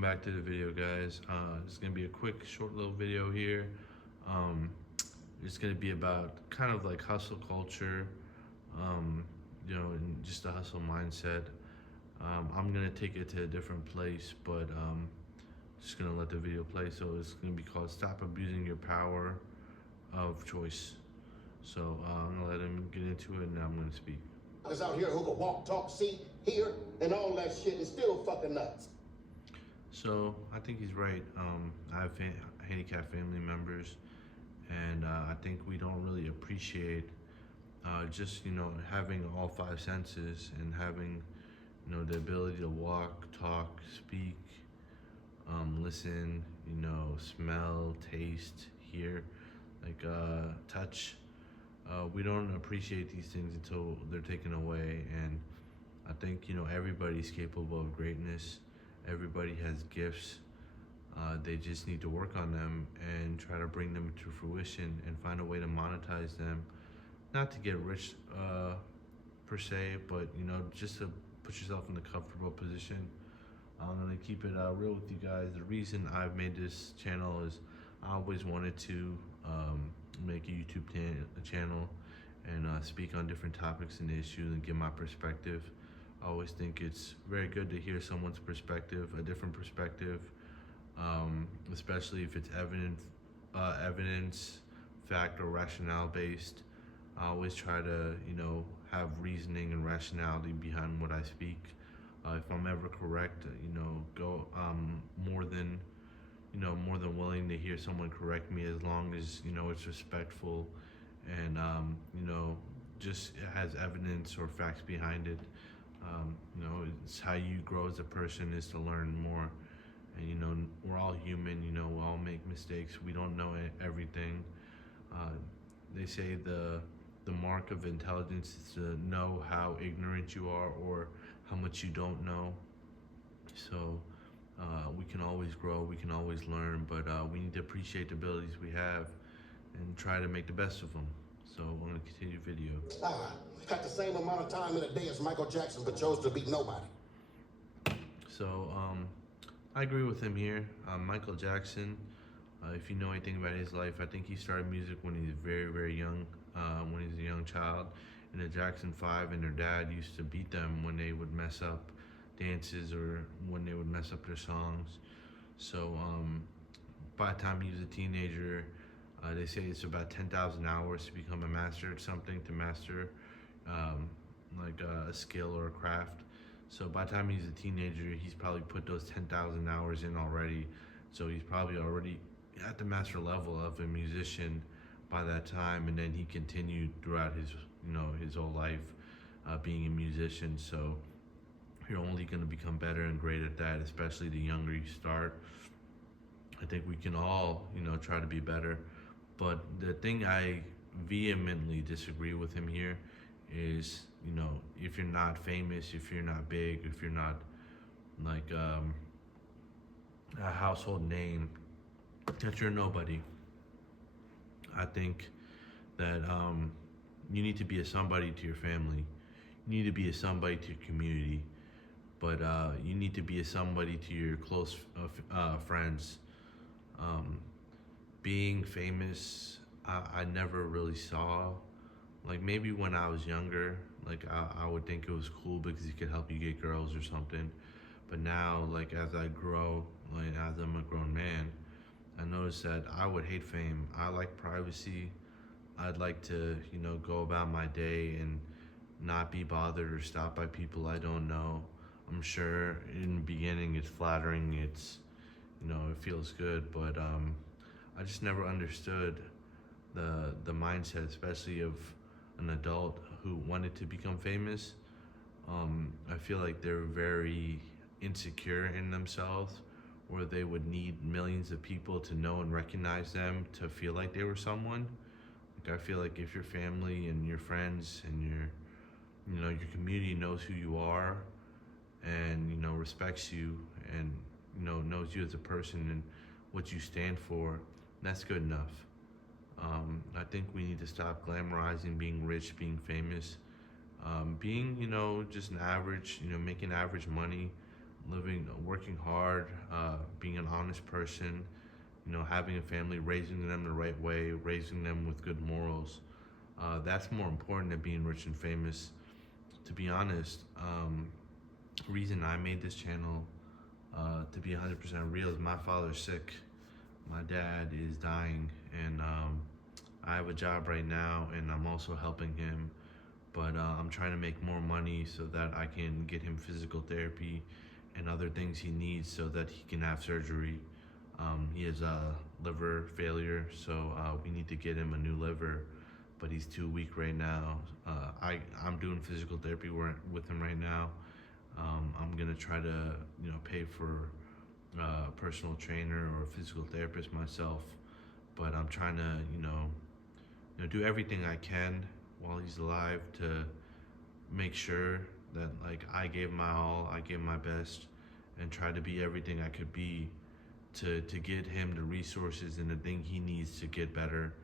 welcome back to the video, guys. It's gonna be a quick, short little video here. Um, it's gonna be about kind of like hustle culture, um, and just the hustle mindset. I'm gonna take it to a different place, but just gonna let the video play. So it's gonna be called "Stop Abusing Your Power of Choice." So I'm gonna let him get into it, and I'm gonna speak. Is out here who can walk, talk, see, hear, and all that shit is still fucking nuts. So I think he's right. I have handicapped family members, and I think we don't really appreciate just having all five senses and having the ability to walk, talk, speak, listen, smell, taste, hear, like touch. We don't appreciate these things until they're taken away, and I think everybody's capable of greatness. Everybody has gifts. They just need to work on them and try to bring them to fruition and find a way to monetize them. Not to get rich per se, but just to put yourself in a comfortable position. I'm gonna keep it real with you guys. The reason I've made this channel is I always wanted to make a YouTube channel and speak on different topics and issues and give my perspective. I always think it's very good to hear someone's perspective, a different perspective, especially if it's evidence, fact, or rationale based. I always try to, have reasoning and rationality behind what I speak. If I'm ever correct, go more than willing to hear someone correct me, as long as it's respectful and just has evidence or facts behind it. It's how you grow as a person, is to learn more. And we're all human. We all make mistakes. We don't know everything. They say the mark of intelligence is to know how ignorant you are or how much you don't know. So we can always grow, we can always learn, but we need to appreciate the abilities we have and try to make the best of them. So I'm going to continue the video. Had the same amount of time in a day as Michael Jackson, but chose to beat nobody. So I agree with him here. Michael Jackson, if you know anything about his life, I think he started music when he was very, very young, when he was a young child. And the Jackson 5 and their dad used to beat them when they would mess up dances or when they would mess up their songs. So by the time he was a teenager, they say it's about 10,000 hours to become a master at something, to master like a skill or a craft. So by the time he's a teenager, he's probably put those 10,000 hours in already. So he's probably already at the master level of a musician by that time, and then he continued throughout his whole life being a musician. So you're only going to become better and great at that, especially the younger you start. I think we can all try to be better, but the thing I vehemently disagree with him here is if you're not famous, if you're not big, if you're not like a household name, that you're nobody. I think that you need to be a somebody to your family. You need to be a somebody to your community. But you need to be a somebody to your close friends. Being famous, I never really saw. Like maybe when I was younger, like I would think it was cool because it could help you get girls or something. But now, like as I grow, like as I'm a grown man, I noticed that I would hate fame. I like privacy. I'd like to, go about my day and not be bothered or stopped by people I don't know. I'm sure in the beginning it's flattering, it's, it feels good, but I just never understood the mindset, especially of an adult who wanted to become famous. I feel like they're very insecure in themselves, where they would need millions of people to know and recognize them to feel like they were someone. Like I feel like if your family and your friends and your community knows who you are and respects you and knows you as a person and what you stand for, that's good enough. I think we need to stop glamorizing being rich, being famous, being just an average, making average money, working hard, being an honest person, having a family, raising them the right way, raising them with good morals. That's more important than being rich and famous. To be honest, reason I made this channel, to be 100% real, is my father's sick. My dad is dying, and I have a job right now, and I'm also helping him. But I'm trying to make more money so that I can get him physical therapy and other things he needs so that he can have surgery. He has a liver failure, so we need to get him a new liver. But he's too weak right now. I'm doing physical therapy with him right now. I'm gonna try to pay for a personal trainer or a physical therapist myself. But I'm trying to do everything I can while he's alive to make sure that like I gave my all, I gave my best, and try to be everything I could be to get him the resources and the thing he needs to get better,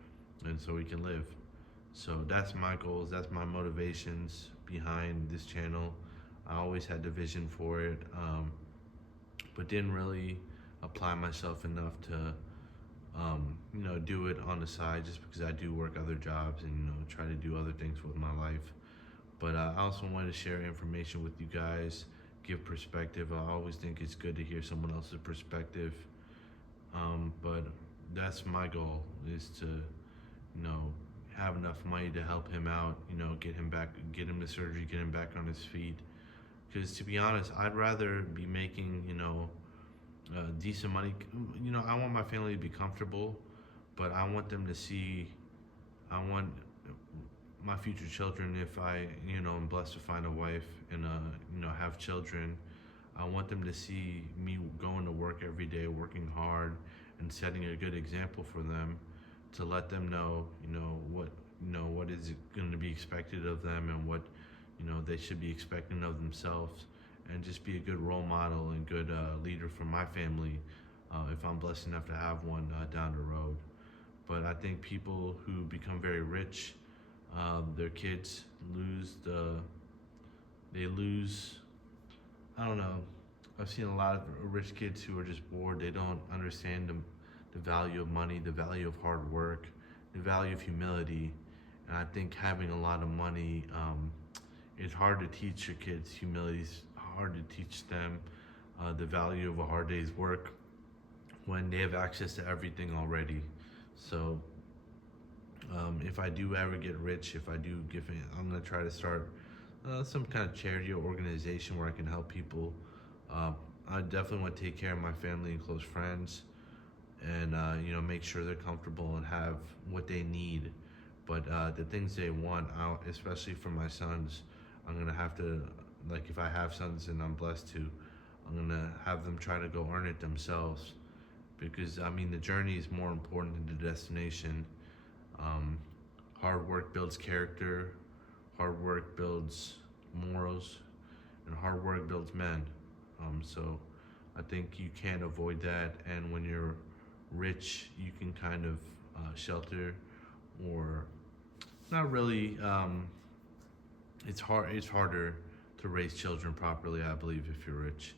and so he can live. So that's my goals, that's my motivations behind this channel. I always had the vision for it, but didn't really apply myself enough to do it on the side, just because I do work other jobs and try to do other things with my life. But I also wanted to share information with you guys, give perspective. I always think it's good to hear someone else's perspective. But that's my goal, is to have enough money to help him out, get him back, get him the surgery, get him back on his feet. Because to be honest, I'd rather be making decent money. I want my family to be comfortable, but I want them to see. I want my future children, if I am blessed to find a wife and have children, I want them to see me going to work every day, working hard, and setting a good example for them, to let them know what is going to be expected of them, and what they should be expecting of themselves, and just be a good role model and good leader for my family, if I'm blessed enough to have one down the road. But I think people who become very rich, their kids lose, I don't know. I've seen a lot of rich kids who are just bored. They don't understand the value of money, the value of hard work, the value of humility. And I think having a lot of money, it's hard to teach your kids humility. It's hard to teach them the value of a hard day's work when they have access to everything already. So if I do ever get rich, if I do I'm gonna try to start some kind of charity or organization where I can help people. I definitely want to take care of my family and close friends, and make sure they're comfortable and have what they need. But the things they want, especially for my sons, I'm gonna have to, like, if I have sons and I'm blessed to, I'm gonna have them try to go earn it themselves, because the journey is more important than the destination. Hard work builds character, hard work builds morals, and hard work builds men. So I think you can't avoid that, and when you're rich, you can kind of shelter, or not really. It's harder to raise children properly, I believe, if you're rich.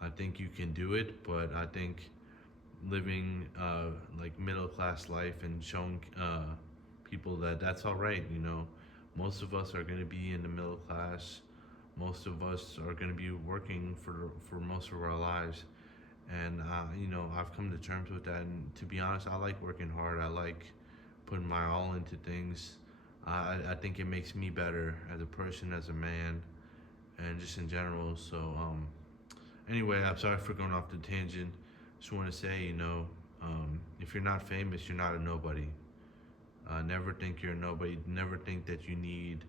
I think you can do it, but I think living like middle class life and showing people that that's all right. Most of us are going to be in the middle class. Most of us are going to be working for most of our lives, and I've come to terms with that. And to be honest, I like working hard. I like putting my all into things. I think it makes me better as a person, as a man, and just in general. So anyway, I'm sorry for going off the tangent. Just want to say, if you're not famous, you're not a nobody. Never think you're a nobody. Never think that you need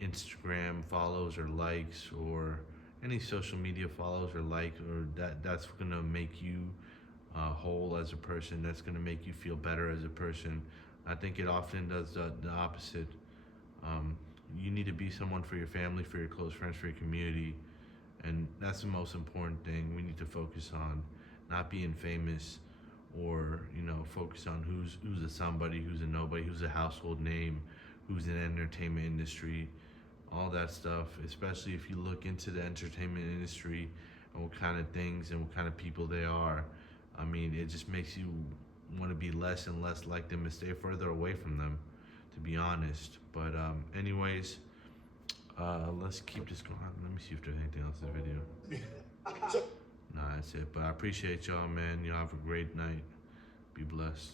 Instagram follows or likes, or any social media follows or that's gonna make you whole as a person. That's gonna make you feel better as a person. I think it often does the opposite. You need to be someone for your family, for your close friends, for your community, and that's the most important thing we need to focus on. Not being famous, or focus on who's a somebody, who's a nobody, who's a household name, who's in the entertainment industry. all that stuff, especially if you look into the entertainment industry and what kind of things and what kind of people they are. I mean, it just makes you want to be less and less like them and stay further away from them, to be honest. But anyways, let's keep this going. Let me see if there's anything else in the video. Nah, that's it. But I appreciate y'all, man. Y'all have a great night. Be blessed.